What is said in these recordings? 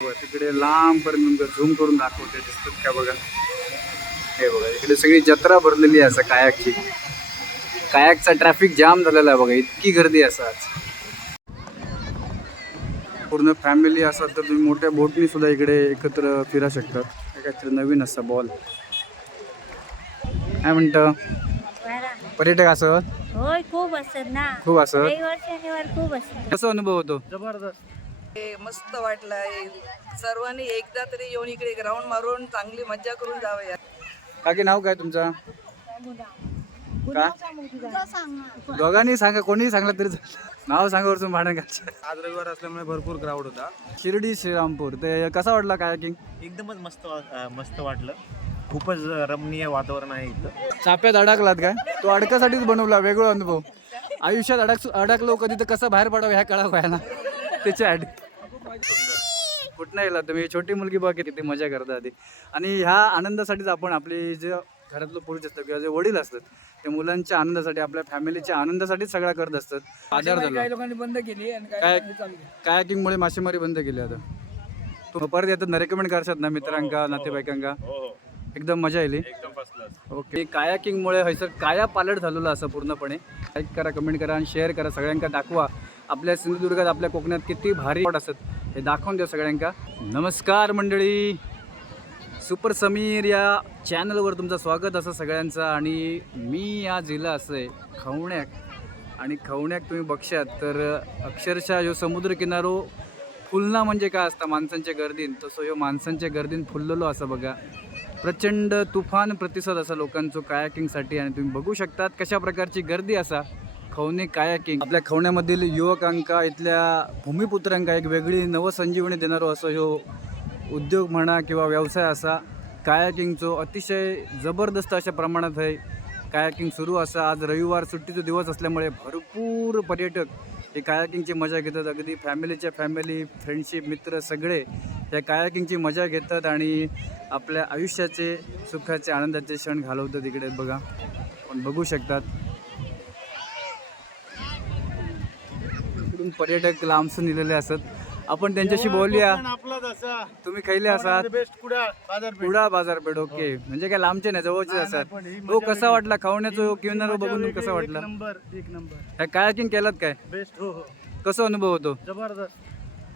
बघा, तिकडे लांबपर्यंत तुमचं झूम करून दाखवते दिसतात का बघा. हे बघा इकडे सगळी जत्रा भरलेली आहे असं कायाकची. कायाकचा ट्रॅफिक जाम झालेला आहे बघा इतकी गर्दी आहे असं आज. पूर्ण फॅमिली असाल तर तुम्ही मोठ्या बोटनी सुद्धा इकडे एकत्र फिरा शकतात हे काहीतरी नवीन असतं बॉल काय म्हणतं? पर्यटक असं? होय खूप असतात ना. खूप असं? शनिवार खूप असतात. कसं अनुभव होतो? हे मस्त वाटलं आहे. सर्वांनी एकदा तरी येऊन इकडे ग्राउंड मारून चांगली मज्जा करून जावं या काकी नाव काय तुमचं? का? दोघांनी सांगा कोणीही सांगलं तरी चालेल. नाव सांगा वरतून भांडण घालचं. आज रविवार असल्यामुळे भरपूर क्राऊड होता. शिर्डी श्रीरामपूर. ते कसा वाटला कायाकिंग एकदमच मस्त वा- मस्त वाटलं. खूपच रमणीय वातावरण आहे इथं. चाप्यात अडकलात काय? तो अडकासाठीच बनवला वेगळा अनुभव. आयुष्यात अडक अडकलो कधी तर कसं बाहेर पडावं ह्या कळा व्हायला त्याच्या आड कुठं येला तुम्ही? छोटी मुलगी बघा किती मजा करता आधी. आणि ह्या आनंदासाठीच आपण आपले जे घरातलं पुरुष असतात किंवा जे वडील असतात ते मुलांच्या आनंदासाठी आपल्या फॅमिलीच्या आनंदासाठीच सगळा करत असतात. आधार झाला. लोकांनी बंद केली आणि काय काय लोकांनी चालू केली. कायाकिंगमुळे मासेमारी बंद केली आता. तू परत येतात ना रेकमेंड करशात ना मित्रांका नातेवाईकांका? एकदम मजा येईल ओके. कायाकिंगमुळे हयसर काया पालट झालेलं असं पूर्णपणे. लाईक करा कमेंट करा आणि शेअर करा. सगळ्यांका दाखवा. आपल्या सिंधुदुर्गात आपल्या कोकणात किती भारी वाट असतात हे दाखवून द्या सगळ्यांका. नमस्कार मंडळी. सुपर समीर या चॅनलवर तुमचं स्वागत असं सगळ्यांचं आणि मी या जिल्हा असं आहे खवण्याक आणि खवण्याक तुम्ही बघशात तर अक्षरशः जो समुद्रकिनारो फुलना म्हणजे काय असतं? माणसांच्या गर्दीन. तसं ह्यो माणसांच्या गर्दीन फुललेलो असं बघा. प्रचंड तुफान प्रतिसाद असा लोकांचो कायाकिंगसाठी आणि तुम्ही बघू शकतात कशा प्रकारची गर्दी असा. खवणे कायाकिंग आपल्या खवण्यामधील युवकांका इथल्या भूमिपुत्रांका एक वेगळी नवसंजीवनी देणारो असो ह्यो उद्योग म्हणा किंवा व्यवसाय असा कायाकिंगचो अतिशय जबरदस्त अशा प्रमाणात आहे कायाकिंग सुरू असा. आज रविवार सुट्टीचा दिवस असल्यामुळे भरपूर पर्यटक हे कायाकिंगची मजा घेतात. अगदी फॅमिलीच्या फॅमिली फ्रेंडशिप मित्र सगळे या कायाकिंगची मजा घेतात आणि आपल्या आयुष्याचे सुखाचे आनंदाचे क्षण घालवतात इकडे बघा. पण बघू शकतात. इकडून पर्यटक लांबसून इलेले असत. आपण त्यांच्याशी बोलूया. तुम्ही खैले असात. कुडा बाजारपेठ. ओके. म्हणजे काय लांबचे नाही जवळचे असतात. हो कसा वाटला खावण्याचं किनारो बघून कसा वाटला? नंबर एक नंबर. काय कायाकिंग केलात काय? बेस्ट हो हो. कसं अनुभव होतो? जबरदस्त.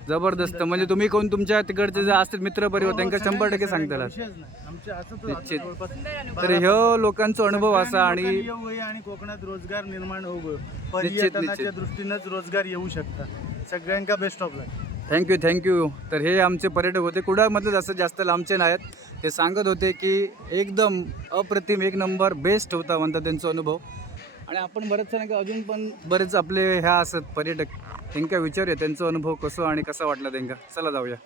जबरदस्त. म्हणजे तुम्ही कोण तुमच्या तिकडचे जे असतील मित्र परिवार त्यांना शंभर टक्के सांगताल. नाही. निश्चित. तर ह्यो लोकांचा अनुभव असा आणि कोकणात रोजगार निर्माण होऊ. पर्यटनाच्या दृष्टीनंच रोजगार येऊ शकता. सगळ्यांका best of luck thank you thank you तर हे आमचे पर्यटक होते. कुडामधले असं जास्त लांबचे नाहीत. ते सांगत होते की एकदम अप्रतिम एक नंबर बेस्ट होता म्हणतात त्यांचा अनुभव. आणि आपण बरेच जण अजून पण बरेच आपले ह्या असत पर्यटक त्यांना विचारूया त्यांचा अनुभव कसं आणि कसा वाटला त्यांना चला जाऊया.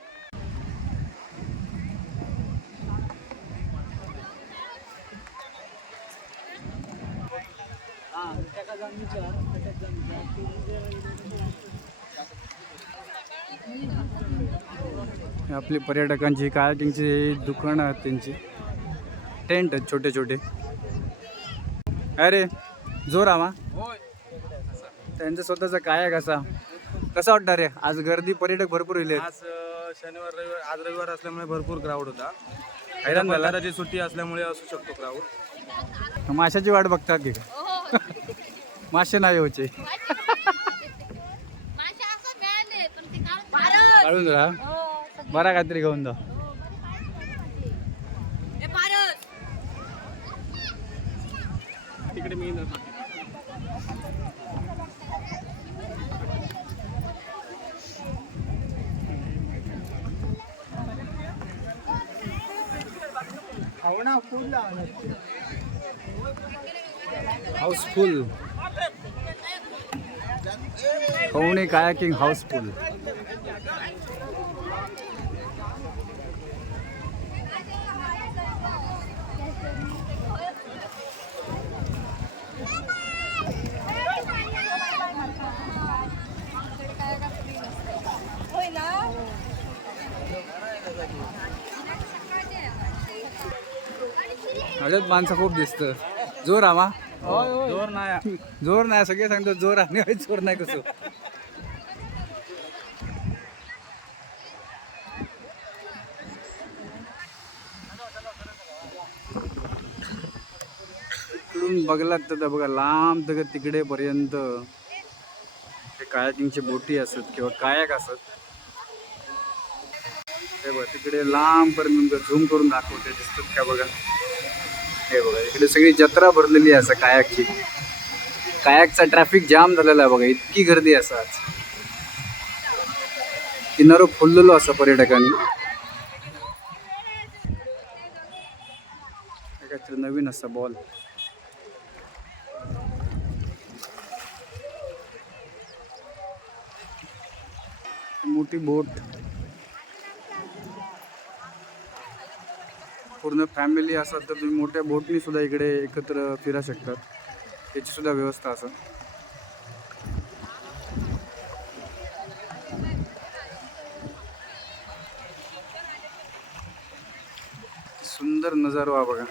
आपली पर्यटकांची कायाकिंगची दुकानं आहेत त्यांची. टेंट आहेत छोटे छोटे. अरे जोर आवा त्यांचा स्वतःचा काया कसा? कसा वाटणार रे आज गर्दी पर्यटक भरपूर येईल आज अं, शनिवार रविवार आज रविवार असल्यामुळे भरपूर क्राऊड होता. हैराण झाला? सुट्टी असल्यामुळे असू शकतो क्राऊड माशाची वाट बघतात की? मासे नाही होचे काढून राहा बरा काहीतरी घेऊन जा. तिकडे मी हाऊसफुल. पवणे कायाकिंग हाऊसफुल. अडत माणसं खूप दिसत. जोर आवा जोर नाही जोर नाही सगळे सांगतो जोर आणि जोर नाही कसं. बघला बघलात तर बघा लांब तर तिकडे पर्यंत ते बोटी असत किंवा कायक असत हे बघ तिकडे लांब पर्यंत झूम करून दाखवते दिसतो का बघा. हे बघा. इकडे सगळी जत्रा भरलेली आहे असं कायाकची. कायाकचा ट्रॅफिक जाम झालेला आहे बघा. इतकी गर्दी असा असं आज. किनारो फुललेलो असं पर्यटकांनी. काहीतरी नवीन असा बॉल मोठी बोट. पूर्ण फॅमिली असाल तर तुम्ही मोठ्या बोटनीसुद्धा इकडे एकत्र फिरा शकतात. त्याचीसुद्धा व्यवस्था असं. सुंदर नजारो हा बघा.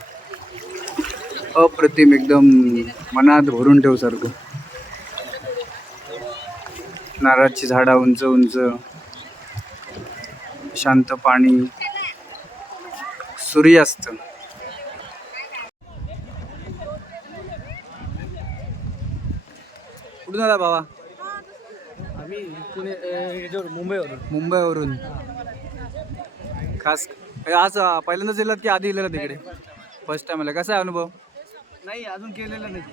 अप्रतिम एकदम मनात भरून ठेव सारखं. नारळाची झाडा उंच उंच. शांत पाणी. सूर्यास्त कुठून आला बाबा? आम्ही पुणे याच्यावर मुंबईवरून. मुंबईवरून. खास आज पहिल्यांदाच गेलात की आधी गेलेला तिकडे फर्स्ट टाइम आला. कसा आहे अनुभव? नाही अजून केलेलं नाही.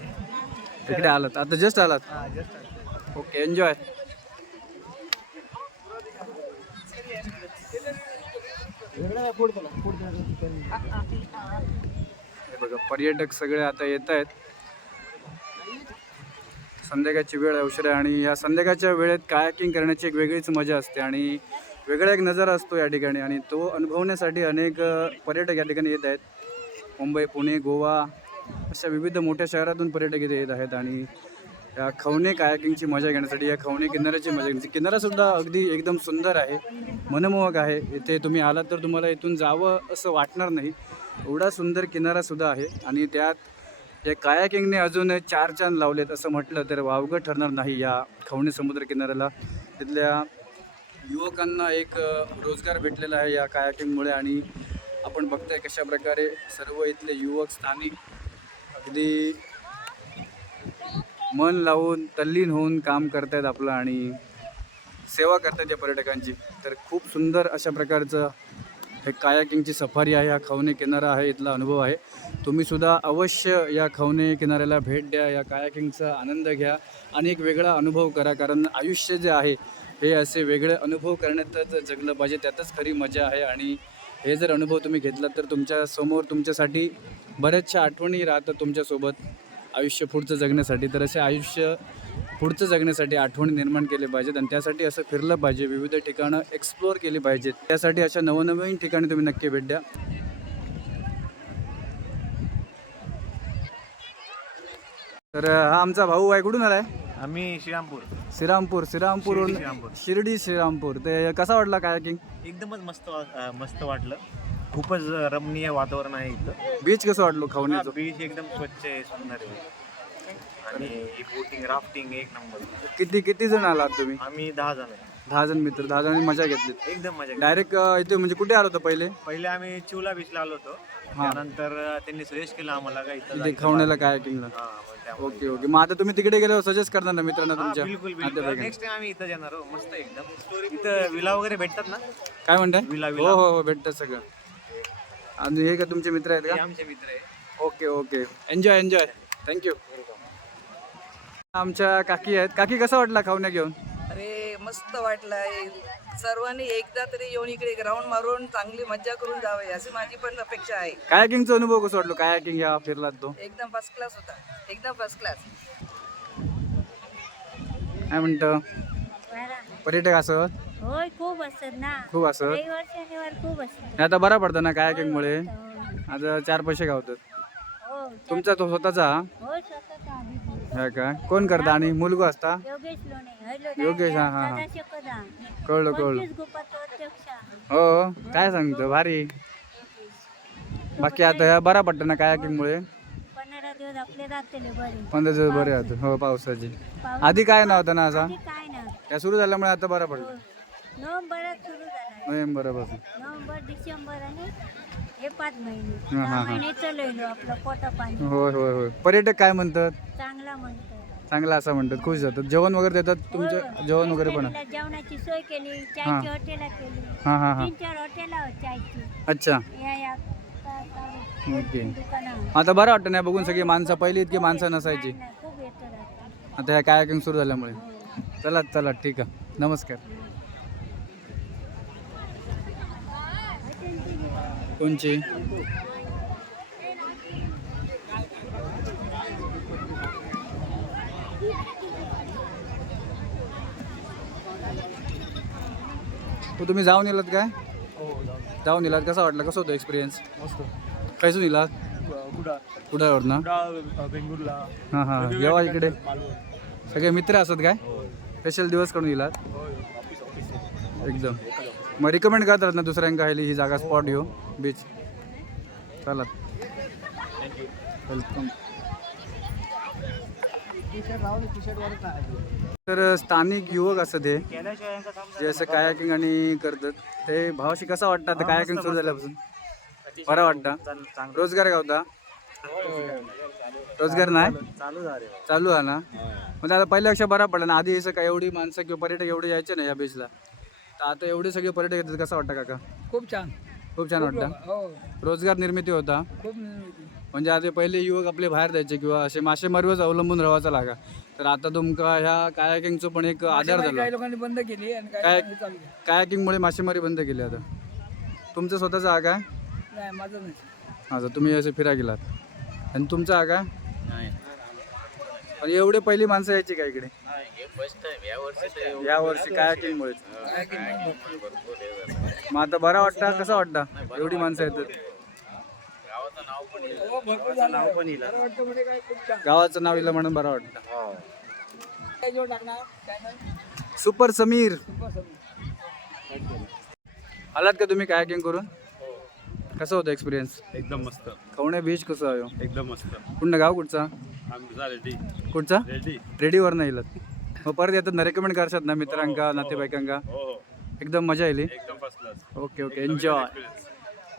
तिकडे आलात. आता जस्ट आलात? ओके एन्जॉय हे बघा पर्यटक सगळे आता येत आहेत. संध्याकाळची वेळ आहे उशिरा आणि या संध्याकाळच्या वेळेत कायाकिंग करण्याची एक वेगळीच मजा असते आणि वेगळा एक नजारा असतो या ठिकाणी आणि तो अनुभवण्यासाठी अनेक पर्यटक या ठिकाणी येत आहेत. मुंबई पुणे गोवा अशा विविध मोठ्या शहरातून पर्यटक इथे येत आहेत आणि या खवणे कायाकिंगची मजा घेण्यासाठी या खवणे किनाऱ्याची मजा घेण्याची किनारासुद्धा अगदी एकदम सुंदर आहे मनमोहक आहे. इथे तुम्ही आलात तर तुम्हाला इथून जावं असं वाटणार नाही. एवढा सुंदर किनारासुद्धा आहे आणि त्यात या कायाकिंगने अजून चार चांद लावलेत असं म्हटलं तर वावगं ठरणार नाही या खवणे समुद्र किनाऱ्याला. तिथल्या युवकांना एक रोजगार भेटलेला आहे या कायाकिंगमुळे आणि आपण बघताय कशा प्रकारे सर्व इथले युवक स्थानिक अगदी मन लावून तल्लीन होऊन काम करतायत आपलं आणि सेवा करतात या पर्यटकांची. तर खूप सुंदर अशा प्रकारचं हे कायाकिंगची सफारी आहे. हा खवणे किनारा आहे इथला अनुभव आहे. तुम्हीसुद्धा अवश्य या खवणे किनाऱ्याला भेट द्या या कायाकिंगचा आनंद घ्या आणि एक वेगळा अनुभव करा. कारण आयुष्य जे आहे हे असे वेगळे अनुभव करण्यातच जगलं पाहिजे. त्यातच खरी मजा आहे आणि हे जर अनुभव तुम्ही घेतलात तर तुमच्यासमोर तुमच्यासाठी बऱ्याचशा आठवणी राहतात तुमच्यासोबत. आयुष्य पुढचं जगण्यासाठी तर असे आयुष्य पुढचं जगण्यासाठी आठवणी निर्माण केले पाहिजेत आणि त्यासाठी असं फिरलं पाहिजे. विविध ठिकाणं एक्सप्लोअर केली पाहिजेत. त्यासाठी अशा नवनवीन ठिकाणी तुम्ही नक्की भेट द्या. तर हा आमचा भाऊ आहे. कुठून आलाय? आम्ही श्रीरामपूर. श्रीरामपूर. श्रीरामपूर. शिर्डी श्रीरामपूर. ते कसा वाटला कायाकिंग एकदमच मस्त मस्त वाटलं. खूपच रमणीय वातावरण आहे इथं. बीच कसं वाटलो खवण्याचं? बीच एकदम स्वच्छ आहे सुंदर आहे. आणि बोटिंग राफ्टिंग एक नंबर किती किती जण आलात तुम्ही? आम्ही दहा जण आहे. दहा जण मित्र दहा जणांनी मजा घेतली. एकदम मजा. डायरेक्ट इथे म्हणजे कुठे आलो होतो पहिले? पहिले आम्ही चिवला बीचला आलो होतो. त्यानंतर त्यांनी सजेस्ट केलं आम्हाला का इथं. खवण्याला मग त्यामुळे- ओके ओके. मग आता तुम्ही तिकडे गेल्यावर सजेस्ट करणार ना मित्रांना तुमच्या बिलकुल? नेक्स्ट टाइम आम्ही इथं येणार आहोत. मस्त एकदम. इथं विला वगैरे भेटतात ना? काय म्हणताय? विला हो विला. हो हो भेटतं सगळं. आणि हे का तुमचे मित्र आहेत हे का आमचे मित्र आहे okay okay. Enjoy enjoy thank you आमच्या काकी आहेत. काकी कसा वाटला खावण्या घेऊन? अरे मस्त वाटलं. आहे सर्वांनी एकदा तरी येऊन इकडे ग्राउंड मारून चांगली मज्जा करून जावे अशी माझी पण अपेक्षा आहे. कायाकिंगचा अनुभव कसं वाटलो? कायाकिंग या फिरलात तो? एकदम फर्स्ट क्लास होता. एकदम फर्स्ट क्लास काय म्हणतं. पर्यटक असं? होय खूप असतात ना. खूप असं? रविवार शनिवार खूप आता बरा पडतं ना कायाकिंगमुळे. आता चार पैसे गावतात. हो तुमचा तो स्वतःचा? हा? होय स्वतःचा आधी हा का? कोण करता आणि मुलगा असता? योगेश लोणे. हॅलो योगेश, हा, हा, हा. कळलं कळलं. पंचवीस गुपाचा अध्यक्ष हो काय सांगतो भारी. बाकी आता बरा पडतं ना कायाकिंगमुळे? पंधरा दिवस आपले राहतेले बरे. पंधरा दिवस बरे आहेत हो पावसाची. पाऊस आधी काय नव्हतं ना असा? आधी काय ना त्या सुरू झाल्यामुळे आता बरा पडलं. नोव्हेंबरात सुरू झाला. नोव्हेंबरपासून. नोव्हेंबर डिसेंबर आणि हे पाच महिने. हा, हा, सहा हा. महिने चलवलो आपलं पोटा पाणी. होय होय होय. पर्यटक काय म्हणतात? चांगला म्हणतो. चांगला असं म्हणतात. खुश जातात जेवण वगैरे देतात तुमचे? जेवण वगैरे पण? जेवणाची सोय केली. हा. चायची हॉटेला केली. हां हां हां. तीन चार हॉटेला चायची. अच्छा. या या. ओके. आता बरं वाटतं नाही बघून सगळी माणसं पहिली इतकी माणसं नसायची. खूप येतं. आता ह्या कायाकिंग सुरू झाल्यामुळे. चला चला ठीक आहे. नमस्कार. कोणची? तू तुम्ही जाऊन येलात काय? जाऊन. येलात. कसा वाटला? कसं होतं एक्सपिरियन्स मस्त. कैसून येलात? कुडा कुडावर ना बेंगुरला. हां हां. जेव्हा इकडे. सगळे मित्र असत काय? स्पेशल दिवस काढून येलात एकदम. मग रिकमेंड करतात ना दुसऱ्यांका खायली ही जागा स्पॉट येऊ बीच चला. वेलकम तर स्थानिक युवक असत हे जे असं कायाकिंग आणि करतात ते भावाशी कसा वाटतं आता कायाकिंग सुरू झाल्यापासून? बरं वाटतं. रोजगार गावता रोजगार नाही? चालू झाले. चालू आहे ना? मग आता पहिल्यापेक्षा बरा पडला ना. आधी असं काय एवढी माणसं किंवा पर्यटक एवढे यायचे ना या बीचला तर आता एवढे सगळे पर्यटक येतात. कसं वाटतं काका? खूप छान. खूप छान वाटतं? हो. रोजगार निर्मिती होता. खूप निर्मिती. म्हणजे आता पहिले युवक आपले बाहेर जायचे किंवा असे मासेमारीवर अवलंबून राहायचा लागा. तर आता तुमका ह्या कायाकिंगचं पण एक आधार झाला. लोकांनी बंद केली आणि काय. कायाकिंगमुळे मासेमारी बंद केली आता. तुमचं स्वतःचा हा काय नाही माझं नाही. अच्छा तुम्ही असे फिरा गेलात. आणि तुमचा हा काय पण एवढे पहिली माणसं यायची का इकडे? या वर्षी कायाकिंगमुळे मग आता बरा वाटता? कसा वाटता? एवढी माणसं येतात. हो, भरपूर झालं. नाव पण काय खूप छान. गावाचं नाव इला म्हणून बरा वाटतं. काय चॅनल सुपर समीर. आलात का तुम्ही कायाकिंग करून? कसं होतं एक्सपिरियन्स एकदम मस्त. खवणे बीच कसं आहे? एकदम मस्त. कुठं गाव कुठचा? आमचा रेडी. कुठचा? रेडी. रेडीवर नाही मग परत येतात ना रेकमेंड करशात ना मित्रांका नातेवाईकांका? हो हो. एकदम मजा येईल एकदम first class okay okay. Enjoy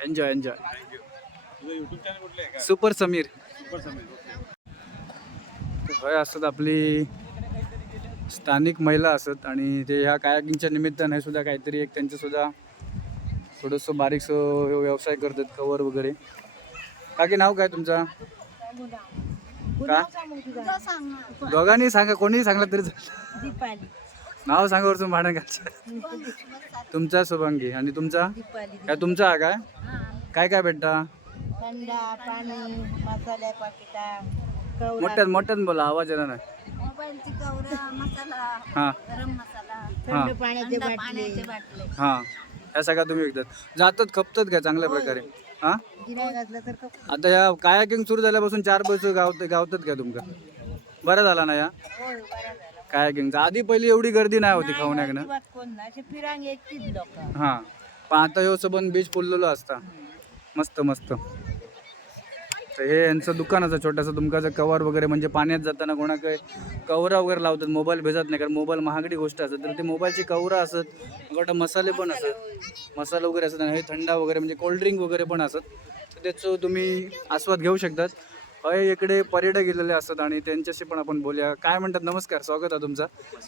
enjoy enjoy super Sameer होय असतात आपली स्थानिक महिला असत आणि ते ह्या कायाकिंगच्या निमित्ताने सुद्धा काहीतरी एक त्यांचं सुद्धा थोडंसं बारीकसं व्यवसाय करतात कवर वगैरे. काकी नाव काय तुमचा? का दोघांनी सांगा कोणीही सांगलं तरी नाव सांगा वरचं भांडण घालचं तुमचा शुभांगी. आणि तुमचा? काय तुमचा हा काय? काय काय भेटता? मोठ्यात मोठ्यात बोला आवाज येणार नाही. हां. गरम मसाला. हां. ह्या सगळ्या तुम्ही विकतात. जातात खपतात का चांगल्या प्रकारे? हां? आता या कायाकिंग सुरू झाल्यापासून चार पैसे गावत गावतात का तुमका बरं झाला ना या? कायाकिंगचा. आधी पहिली एवढी गर्दी नाही होती असे फिरांग एकटीच लोक. हां. पण आता ह्यो सबन बीच फुललेलो असता. मस्त मस्त. तर हे यांचं दुकान असं छोटंसं तुमका जर कवर वगैरे म्हणजे पाण्यात जाताना कोणा काही कवरा वगैरे लावतात मोबाईल भेजत नाही कारण मोबाईल महागडी गोष्ट असत. तर ते मोबाईलची कवरा असत मग वाटतं मसाले पण असत मसाला वगैरे असत आणि हे थंडा वगैरे म्हणजे कोल्ड्रिंक वगैरे पण असत. तर त्याचं तुम्ही आस्वाद घेऊ शकतात. हय इकडे पर्यटक गेलेले असतात आणि त्यांच्याशी पण आपण बोलूया. काय म्हणतात? नमस्कार स्वागत आहे तुमचा.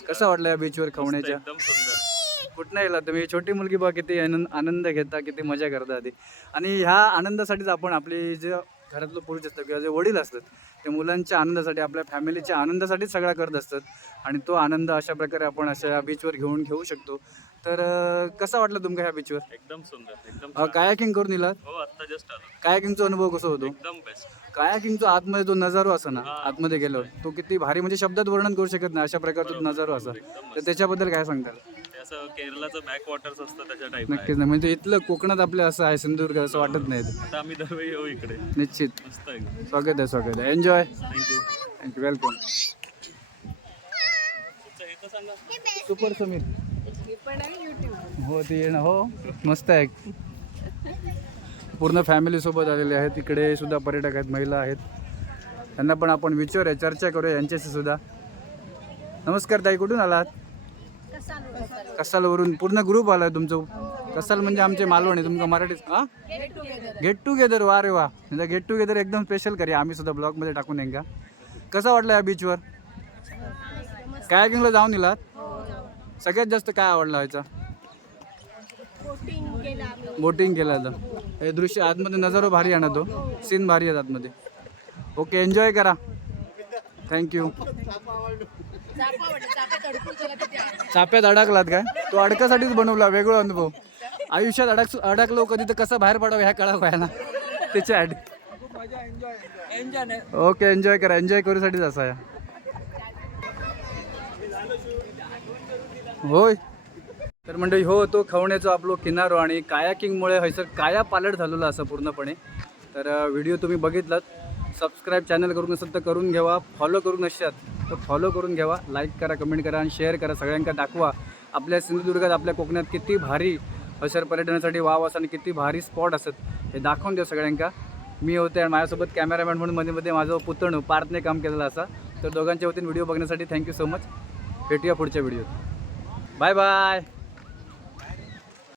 कसा वाटला या बीचवर खवण्याच्या एकदम सुंदर. कुठनं येला तुम्ही छोटी मुलगी बघा किती आनंद आनंद घेता किती मजा करता आधी. आणि ह्या आनंदासाठीच आपण आपली जे घरातलं पुरुष असतं किंवा जे वडील असतात ते मुलांच्या आनंदासाठी आपल्या फॅमिलीच्या आनंदासाठीच सगळा करत असतात. आणि तो आनंद अशा प्रकारे आपण अशा या बीचवर घेऊन घेऊ शकतो. तर कसा वाटला तुमका ह्या बीचवर? एकदम सुंदर एकदम कायाकिंग करून दिला हो आत्ता जस्ट आलो. कायाकिंगचा अनुभव कसा होतो? एकदम बेस्ट कायाकिंगचा आतमध्ये जो नजारो असा ना आतमध्ये गेल्यावर तो किती भारी म्हणजे शब्दात वर्णन करू शकत नाही अशा प्रकारचा तो नजारो असा. तर त्याच्याबद्दल काय सांगताल? असं केरलाचं बॅक वॉटर्स असतं त्याच्या टाईप आहे. नक्कीच नाही म्हणजे इथलं कोकणात आपलं असं आहे सिंधुदुर्ग असं वाटत नाही. आम्ही दरवेळी येऊ इकडे. निश्चित. मस्त एकदम. स्वागत आहे स्वागत आहे. Enjoy thank you thank you welcome super Sameer हो ते येणं हो. मस्त आहे. पूर्ण फॅमिली सोबत आलेले आहेत. इकडे सुद्धा पर्यटक आहेत महिला आहेत. त्यांना पण आपण विचारूया चर्चा करूया यांच्याशी सुद्धा. नमस्कार ताई कुठून आलात? कसालवरून. पूर्ण ग्रुप आलाय तुमचं. कसाल म्हणजे आमचे मालवणी तुमका मराठीत हा? गेट टुगेदर वा रे वा. म्हणजे गेट टुगेदर एकदम स्पेशल करूया. आम्ही सुद्धा ब्लॉगमध्ये टाकून येईन का? कसं वाटलं या बीचवर कायाकिंगला जाऊन दिलात सगळ्यात जास्त काय आवडलं व्हायचा बोटिंग केलं तर हे दृश्य आतमध्ये नजारो भारी आहे ना तो? सीन भारी आहे आतमध्ये. ओके एन्जॉय करा. थँक्यू चाप्यात अडकलात काय? तो अडकासाठीच बनवला वेगळा अनुभव. आयुष्यात अडक अडकलो कधी तर कसं बाहेर पडावं ह्या कळा व्हायला त्याच्या ॲड ओके एन्जॉय करा. एन्जॉय करूसाठीच असा या होय. तर मंडळी हो तो खवण्याचो आपलो किनारो आणि कायाकिंगमुळे हयसर काया पालट झालेला असं पूर्णपणे. तर व्हिडिओ तुम्ही बघितलात. सबस्क्राईब चॅनल करून असेल तर करून घ्यावा. फॉलो करून नसतात तर फॉलो करून घ्यावा. लाईक करा कमेंट करा आणि शेअर करा. सगळ्यांका दाखवा. आपल्या सिंधुदुर्गात आपल्या कोकणात किती भारी हैसर पर्यटनासाठी वाव असं आणि किती भारी स्पॉट असत हे दाखवून द्या सगळ्यांका. मी होते आणि माझ्यासोबत कॅमेरामॅन म्हणून मध्ये मध्ये माझं पुतणू पार्थने काम केलेलं असा. तर दोघांच्या वतीने व्हिडिओ बघण्यासाठी थँक्यू सो मच भेटूया पुढच्या व्हिडिओत बाय बाय